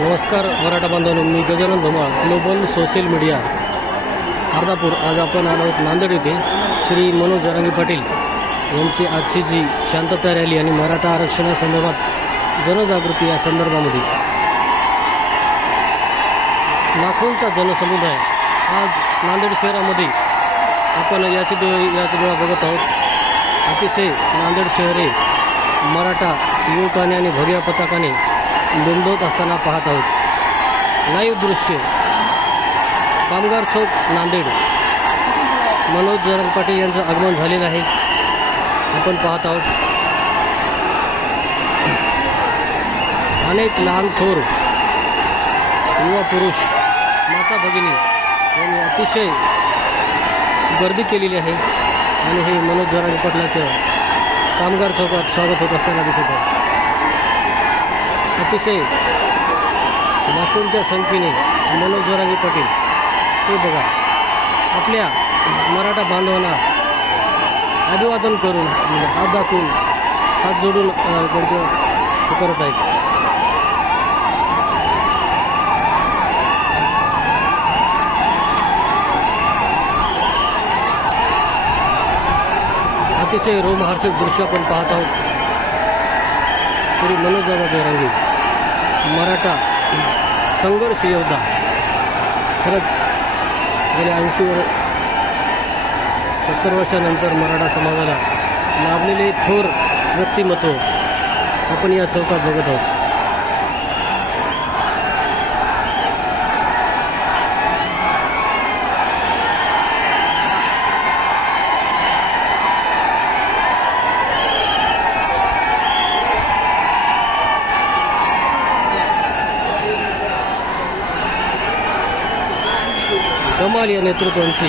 नमस्कार मराठा बांधवांनो, मी Gajanan Dhumal, global social media Ardhapur. आज आपण आलो आहोत नांदेड येथे श्री मनोज जरांगे पाटील यांची आजची जी शांतता रॅली आणि मराठा आरक्षणासंदर्भात जनजागृती या संदर्भामध्ये लाखोंचा जनसमुदाय आज नांदेड शहरामध्ये आपण याच वेळा बघत आहोत. अतिशय नांदेड शहर हे मराठा युवकाने आणि भगव्या पताकाने बिंबवत असताना पाहत आहोत. लाईव्ह दृश्य कामगार चौक नांदेड. मनोज जरांगे पाटील यांचं आगमन झालेलं आहे, आपण पाहत आहोत. अनेक लहान थोर युवा पुरुष माता भगिनी यांनी अतिशय गर्दी केलेली आहे आणि हे मनोज जरांगे पाटलाचं कामगार चौकात स्वागत होत असताना दिसत आहे. अतिशय लाखोंच्या संख्येने मनोज जरांगे पाटील हे बघा आपल्या मराठा बांधवांना अभिवादन करून हात दाखवून हात जोडून त्यांचं हे करत आहेत. अतिशय रोमहर्षक दृश्य आपण पाहत आहोत. श्री मनोज जरांगे मराठा संघर्ष योद्धा, खरंच गेल्या 70 वर्षानंतर मराठा समाजाला लाभलेले थोर व्यक्तिमत्व आपण या चौकात बघत आहोत. कमाल या नेतृत्वांची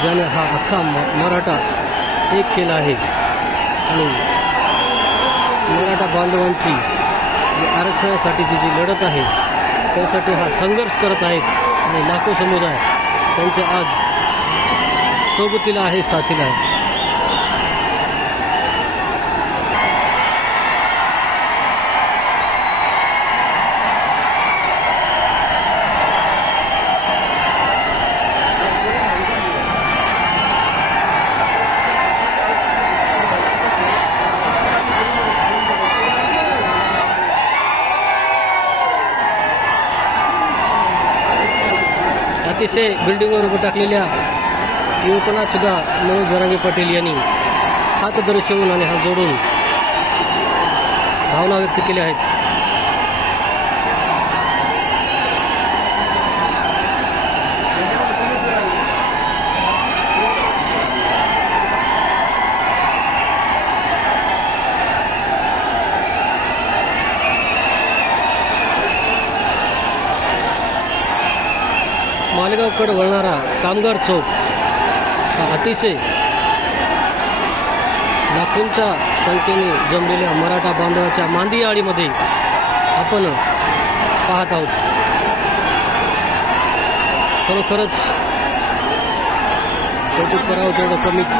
ज्याने हा अख्खा मराठा एक केला आहे आणि मराठा बांधवांची आरक्षणासाठीची जी लढत आहे त्यासाठी हा संघर्ष करत आहेत आणि लाखो समुदाय त्यांच्या आज सोबतीला आहे, साथीला आहे. अतिशय बिल्डिंगवर उभं टाकलेल्या युवकांना सुद्धा मनोज जरांगे पाटील यांनी हात दर्शवून आणि हात जोडून भावना व्यक्त केल्या आहेत. मालेगावकडे वळणारा कामगार चौक हा अतिशय लाखोंच्या संख्येने जमलेल्या मराठा बांधवाच्या मांदी आळीमध्ये आपण पाहत आहोत. खरोखरच कौतुक करावं तेवढं कमीच.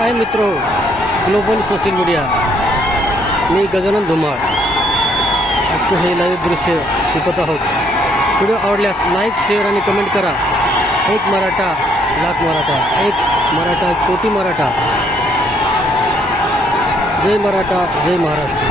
आहे मित्र ग्लोबल सोशल मीडिया. मी गजानन धुमाळ. आजचं हे लाईव्ह दृश्य टिपत आहोत. व्हिडिओ आवडल्यास लाईक, शेअर आणि कमेंट करा. एक मराठा लाख मराठा, एक मराठा कोटी मराठा. जय मराठा, जय महाराष्ट्र.